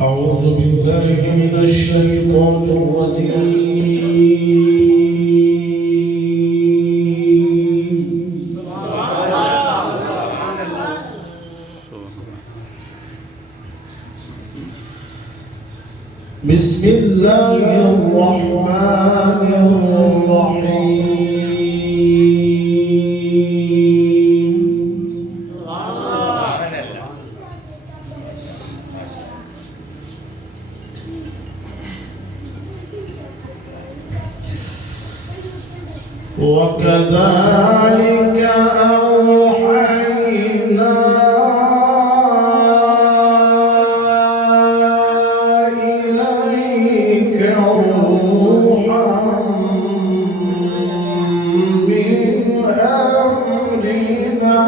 أعوذ بالله من الشيطان الرجيم. بسم الله الرحمن الرحيم. وكذلك أوحينا إليك روحا من أمرنا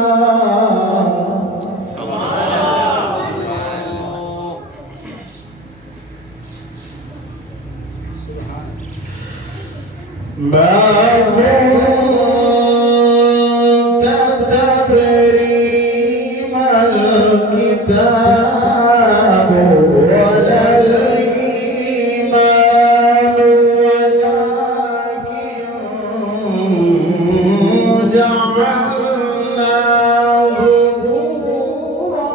ما كنت تدري ما الكتاب ولا الإيمان ولكن جعلناه نورا.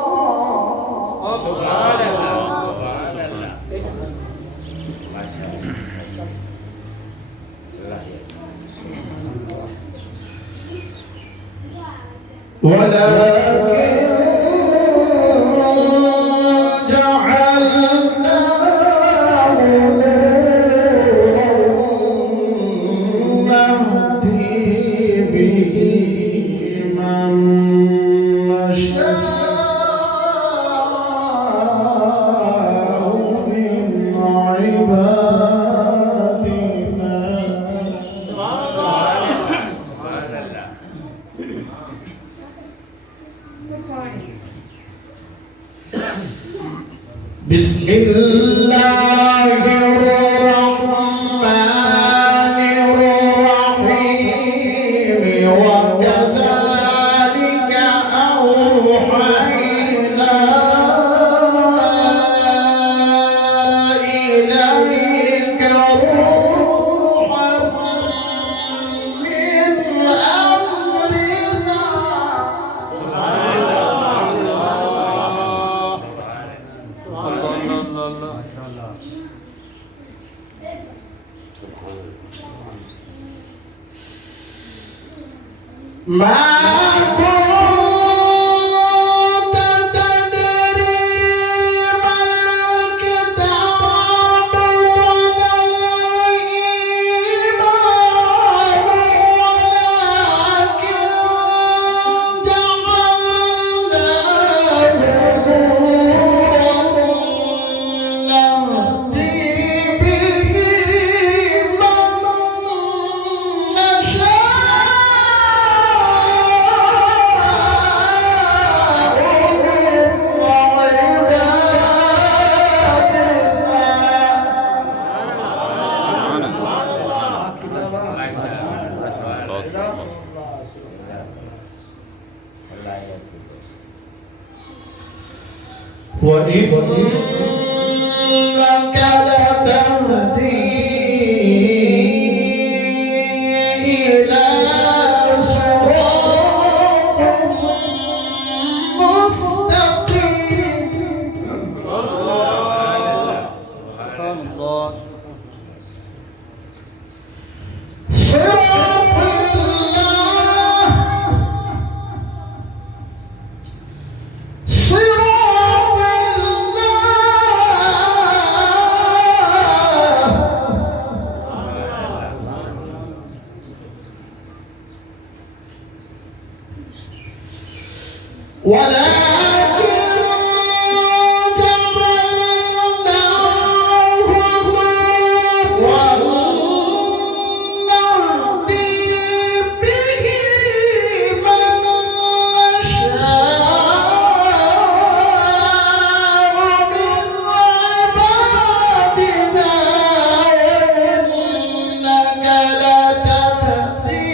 سبحان الله ما شاء الله ولكن جعلناه نورا نهدي به من نشاء من عبادنا. بسم الله الرحمن الرحيم. وكذلك أوحينا إليك روحا من أمرنا. ما كنت تدري ما الكتاب ولا الإيمان ولكن جعلناه نورا نهدي به من وإنك لتهدي إلى صراط مستقيم. صراط الله ولكن جعلناه نورا نهدي به من نشاء من عبادنا. وإنك لتهدي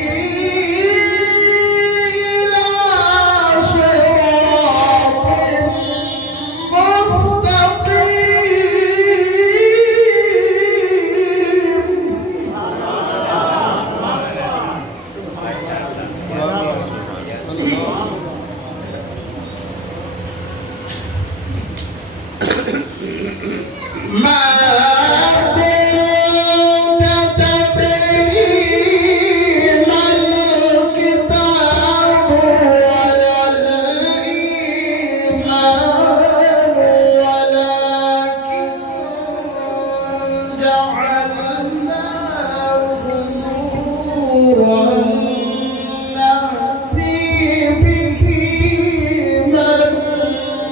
إلى صراط ما كنت تدري ما الكتاب ولا الإيمان ولكن جعلناه نورا نهدي به من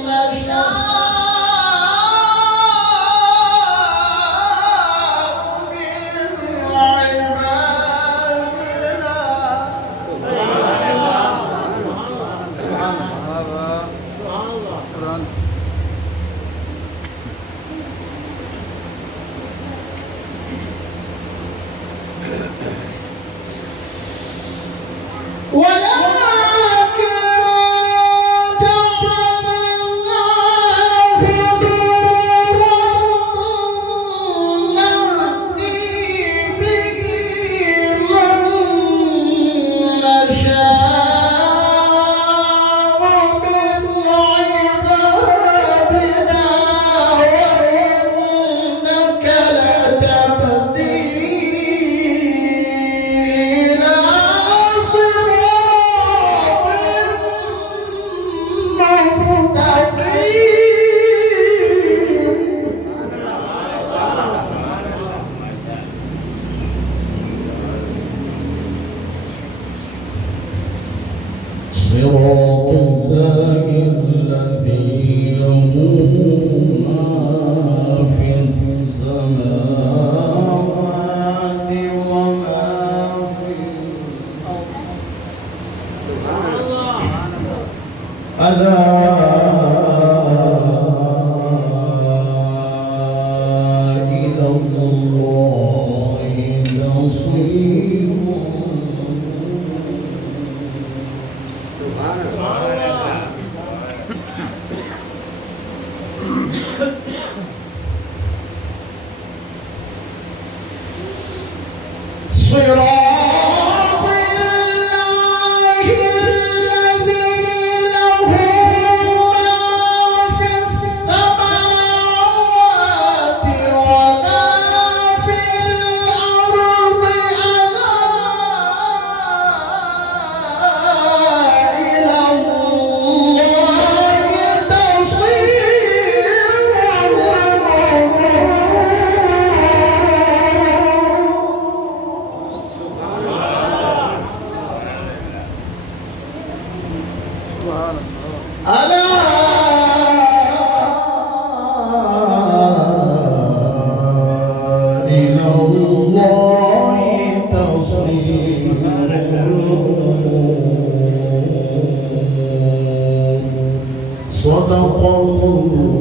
نشاء من عبادنا ولكن جعلناه نورا نهدي به من نشاء من عبادنا وإنك لتهدي إلى صراط مستقيم صراط الله الذي له ما في السماوات وما في الأرض ألا إلى الله المصير صراط الله الذي له ما في السماوات وما في الأرض ألا إلى الله تصير الأمور ألا إلى الله تصير الأمور صدق الله